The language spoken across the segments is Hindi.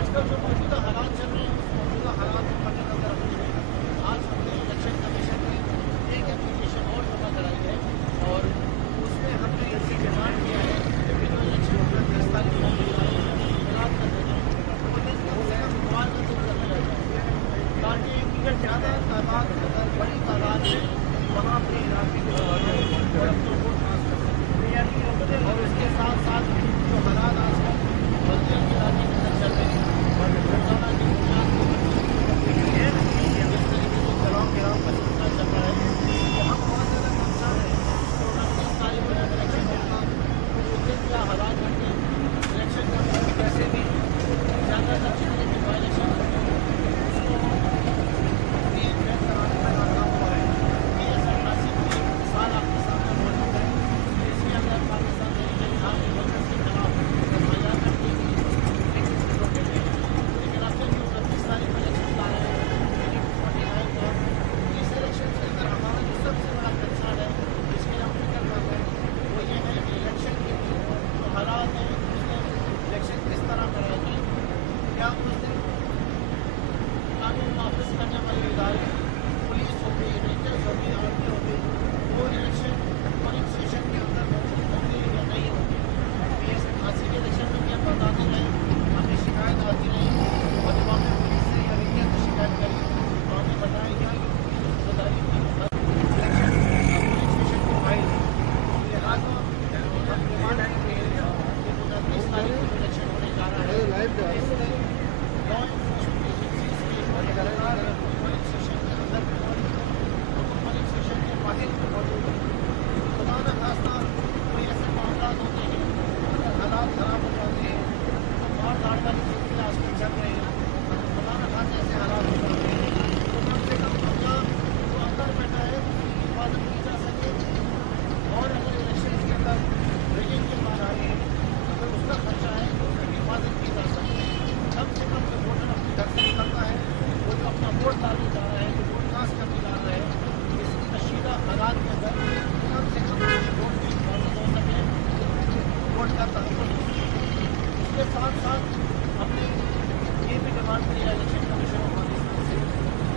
आजकल जो मौजूदा हालात चल रहे हैं उस मौजूदा हालात को मद्देनजर रखते हुए आज हमने इलेक्शन कमीशन में एक एप्लीकेशन और जमा कराई है और उसमें हमने इसकी डिमांड किया है कि जो इलेक्शन 30 तारीख को ऐलान कर देते हैं वो दिन कम से कम इतवार का दिन करने लगे ताकि ज़्यादा तादाद अगर बड़ी तादाद में वहाँ अपने इलाके के वोट पास कर सकें और उसके साथ साथ जो हालात आजकल बल्दिया के इलाके के अंदर चल रहे हैं रोजाना की बुनियाद जिस तरीके से जलाओ गिराव का सिलसिला चल रहा है तो हम बहुत ज़्यादा कंसर्न है तो 29 तारीख को जब इलेक्शन होगा तो उस दिन क्या हालात होंगे इलेक्शन कमीशन कैसे भी ज़्यादातर जितने भी वायलेशन होंगे उसको कराने का काम हुआ है PS 88 की साल आपके सामने मौजूद है इसके अंदर पाकिस्तान तरीके निज़ाम के वर्कर्स के खिलाफ एफआईआर करने की लेकिन अब जब 29 तारीख को इलेक्शन आ रहे हैं 49 का इस इलेक्शन के अंदर हमारा जो सबसे बड़ा कंसर्न है जिसकी हम फिक्र कर रहे हैं वो ये है कि इलेक्शन के जो हालात हैं उस दिन इलेक्शन किस तरह कराएगी क्या उस दिन कानून नाफिज करने वाले इदारे पुलिस हो गई रेंजर्स हो गई आर्मी हो गई वो इलेक्शन पोलिंग स्टेशन के अंदर मौजूद होंगे या नहीं होंगे PS 88 के इलेक्शन में क्या बताते रहे हमें शिकायत आती रही और जब हमने पुलिस से या रेंजर से शिकायत करी तो हमें बताया गया कि जिम्मेदारी की इलेक्शन पोलिंग स्टेशन की फाइल लिहाजा हम डिमांड करेंगे कि 29 तारीख को इलेक्शन होने जा रहा है इस दिन लॉ इन्फोर्समेंट एजेंसीज की लगातार पोलिंग स्टेशन के अंदर भी मौजूद है और पोलिंग स्टेशन के बाहर भी मौजूद है खुदा न खास्ता कोई ऐसे मामला होते हैं अगर हालात ख़राब हो जाते हैं तो मार धाड़ वाली सिलसिला आजकल चल रहे हैं अगर खुदा न खास्ता ऐसे हालात हो जाते हैं तो कम से कम अपना जो अंदर बैठा है उसकी हिफाजत की जा सके और अगर इलेक्शन के अंदर रिगिंग के मार आ रहे हैं अगर उसका खर्चा है तो उसकी हिफाजत की जा सके कम से कम जो वोटर अपने घर से निकलता है वो जो अपना वोट डालने जा रहा है जो वोट कास्ट करने जा रहा है इस कशीदा हालात के अंदर कम से कम वोट की हिफाजत हो सके वोट का तहफ़्फ़ुज़ हो सके उसके साथ साथ हमने ये भी डिमांड करी है इलेक्शन कमीशन ऑफ पाकिस्तान से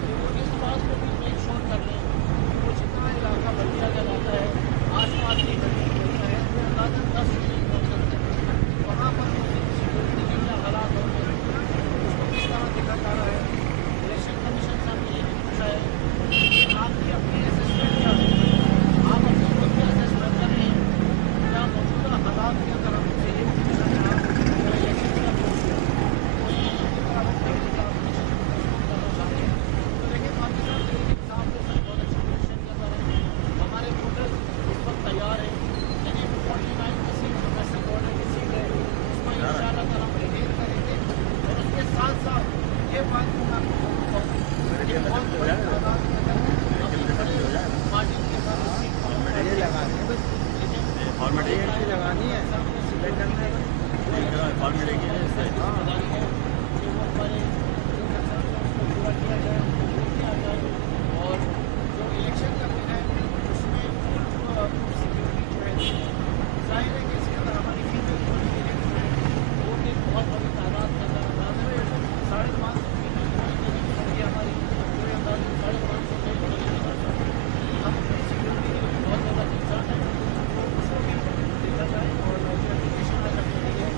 कि वो इस बात को भी मेक श्योर कर लें कि वो जितना इलाका बल्दिया का इलाका है आस पास की गली होता है वो अंदाज़न 10 नहीं पहुँच सकते वहाँ पर सिक्योरिटी के क्या हालात होंगे उसको किस तरह देखा जा रहा है इलेक्शन कमीशन से हमने ये भी पूछा है कि आपकी अपनी असेसमेंट क्या है आप अपनी खुद की असेसमेंट कर रहे हैं क्या मौजूदा हालात के अंदर हमसे ये पूछा है आप इलेक्शन का कोई इसी तरह हम नहीं कि आप इलेक्शन करना चाहते हैं तो देखिए पाकिस्तान तरीके निज़ाम के साथ बहुत अच्छे इलेक्शन के अंदर है हमारे वोटर्स इस वक्त तैयार है यानी 49 की सीट जो वेस्टर्न बॉर्डर की सीट है उसको इंशाअल्लाह ताला हम रिटेन करेंगे और उसके साथ साथ ये बात को मैं आपको कहूँ कि बहुत बड़ी तादाद में पार्टी के साथ सीट लगानी है जिम्मेदारी है कि वो हमारे जो कंसर्न है उसको पूरा किया जाए उनको दूर किया जाए और जो इलेक्शन का दिन है उसमें सिक्योरिटी जो है जाहिर है कि इसके अंदर हमारी फीमेल कैंडिडेट जो है वो भी बहुत बड़ी तादाद का अंदाज है 550 फीमेल कैंडिडेट होंगी हमारी पूरे अंदाज 550 से हम अपनी सिक्योरिटी के लिए बहुत ज़्यादा कंसर्न है तो उसको भी देखा जाए और जो एप्लीकेशन आज हमने दी है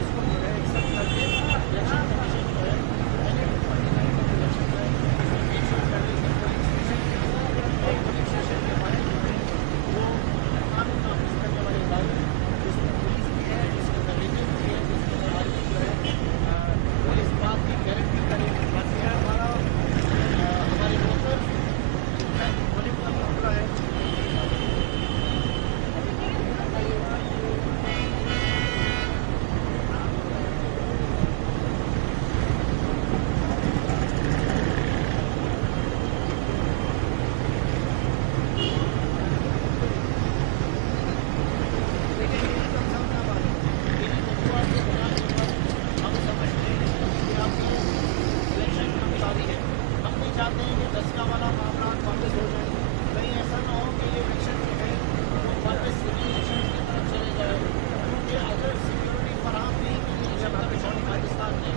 इसको जो है एक्सेप्ट करके इलेक्शन कमीशन जो है पहले 29 को इलेक्शन जो है उसमें मेक श्योर कर दें कि पोलिंग स्टेशन के अंदर और पोलिंग स्टेशन के बाहर जो है वो कानून नाफिज करने वाले इदारे जिसमें पुलिस भी है जिसके अंदर रेंजर भी है जिसके अंदर आर्मी जो है वो इस बात की गारंटी करे बाकी है हमारे वोटर पोलिंग का मामला है चाहते हैं कि दसका वाला मामला वापस हो जाए कहीं ऐसा ना हो कि ये इलेक्शन जो है वो वापस सिविल इलेक्शन की तरफ चले जाए क्योंकि अगर सिक्योरिटी फराहम नहीं की इलेक्शन कमीशन पाकिस्तान ने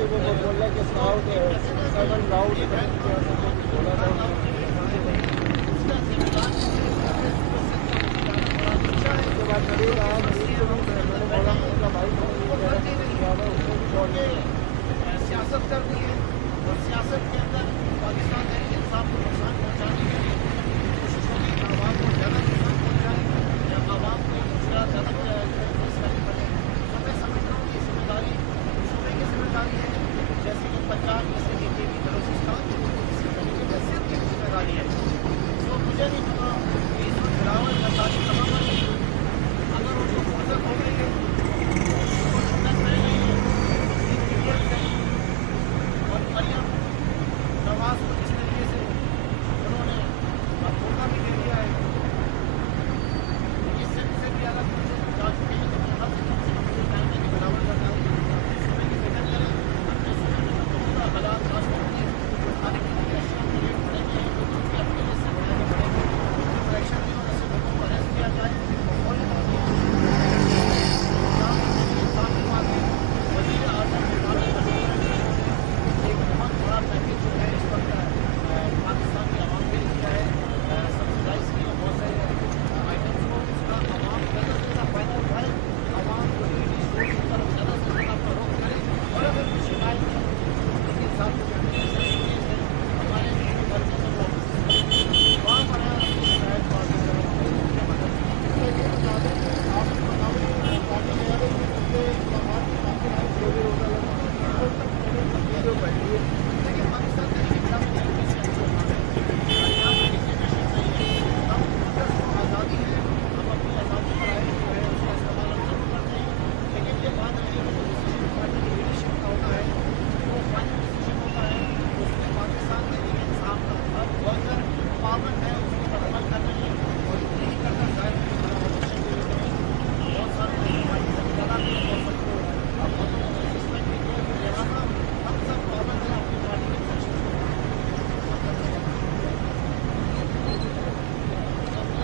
से वो बोल रहे हैं कि स्काउट